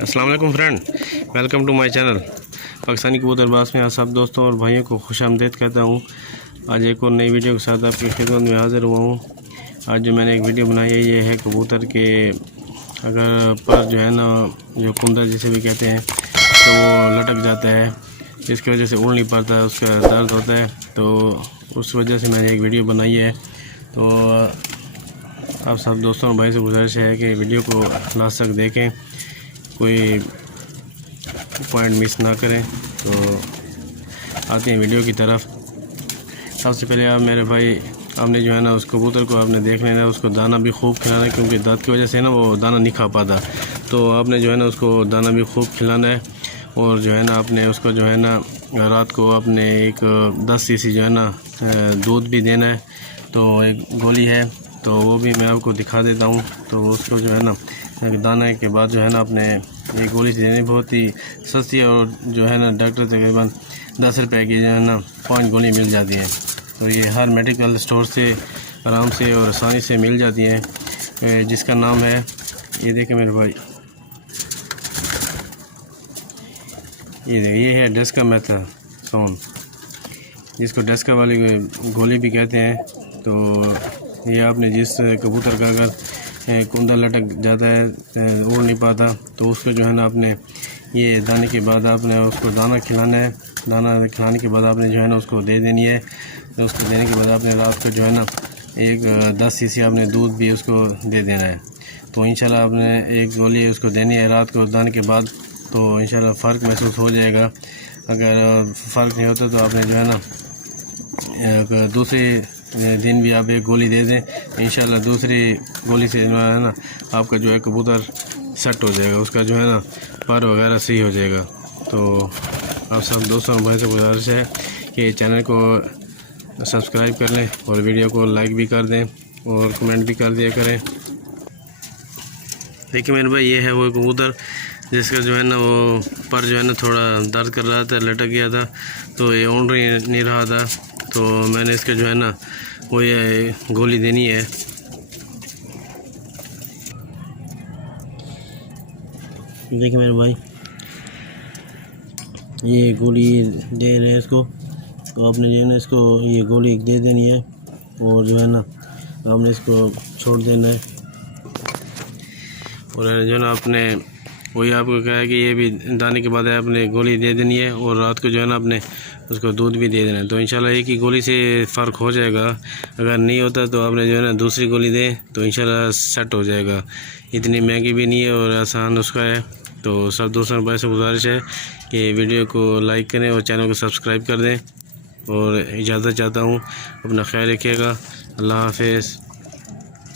अस्सलाम वालेकुम friend, welcome to my channel Pakistani कबूतरबाज में आप सब दोस्तों और भाइयों को खुशामदीद कहता हूँ। आज एक और नई वीडियो के साथ आपकी खिदमत में हाज़िर हुआ हूँ। आज जो मैंने एक वीडियो बनाई है ये है कबूतर के अगर पर जो है ना जो कुंदा जिसे भी कहते हैं तो वो लटक जाता है, जिसकी वजह से उड़ नहीं पाता है, उसका दर्द होता है। तो उस वजह से मैंने एक वीडियो बनाई है। तो आप सब दोस्तों और भाई से गुजारिश है कि वीडियो को लास्ट तक देखें, कोई पॉइंट मिस ना करें। तो आते हैं वीडियो की तरफ। सबसे पहले आप मेरे भाई आपने जो है ना उस कबूतर को आपने देख लेना है, उसको दाना भी खूब खिलाना है, क्योंकि दांत की वजह से ना वो दाना नहीं खा पाता। तो आपने जो है ना उसको दाना भी खूब खिलाना है। और जो है ना आपने उसको जो है ना रात को आपने एक 10 सीसी जो है ना दूध भी देना है। तो एक गोली है तो वो भी मैं आपको दिखा देता हूँ। तो उसको जो है ना दाने के बाद जो है ना आपने ये गोली देनी बहुत ही सस्ती है, और जो है ना डॉक्टर तकरीबन 10 रुपये की जो है ना 5 गोली मिल जाती है। तो ये हर मेडिकल स्टोर से आराम से और आसानी से मिल जाती है, जिसका नाम है ये देखें मेरे भाई, ये है डेस्कामेथासोन, जिसको डेस्का वाली गोली भी कहते हैं। तो ये आपने जिस कबूतर का अगर कुंदा लटक जाता है, उड़ नहीं पाता, तो उसको जो है ना आपने ये दाने के बाद आपने उसको दाना खिलाना है। दाना खिलाने के बाद आपने जो है ना उसको दे देनी है। तो उसको देने के बाद आपने रात को जो है ना एक 10 सीसी आपने दूध भी उसको दे देना है। तो इंशाल्लाह आपने एक गोली उसको देनी है रात को दाने के बाद, तो इंशाल्लाह फ़र्क महसूस हो जाएगा। अगर फ़र्क नहीं होता तो आपने जो है ना दूसरे दिन भी आप एक गोली दे दें, इंशाल्लाह दूसरी गोली से जो है ना आपका जो है कबूतर सेट हो जाएगा, उसका जो है ना पर वगैरह सही हो जाएगा। तो आप सब दोस्तों और भाई से गुजारिश है कि चैनल को सब्सक्राइब कर लें और वीडियो को लाइक भी कर दें और कमेंट भी कर दिया करें। देखिए मेरे भाई, ये है वो कबूतर जिसका जो है ना वो पर जो है ना थोड़ा दर्द कर रहा था, लटक गया था, तो ये उड़ नहीं रहा था। तो मैंने इसके जो है ना वो ये गोली देनी है। देखिए मेरे भाई, ये गोली दे रहे हैं इसको, तो आपने जो है ना इसको ये गोली दे देनी है और जो है ना आपने इसको छोड़ देना है। और जो है ना आपने वही आपको कहा है कि ये भी दाने के बाद आपने गोली दे देनी है और रात को जो है ना आपने उसको दूध भी दे देना है। तो इंशाल्लाह एक ही गोली से फ़र्क हो जाएगा। अगर नहीं होता तो आपने जो है ना दूसरी गोली दें तो इंशाल्लाह सेट हो जाएगा। इतनी महंगी भी नहीं है और आसान नुस्खा है। तो सब दोस्तों भाई से गुजारिश है कि वीडियो को लाइक करें और चैनल को सब्सक्राइब कर दें। और इजाज़त चाहता हूँ, अपना ख्याल रखिएगा। अल्लाह हाफ़िज़।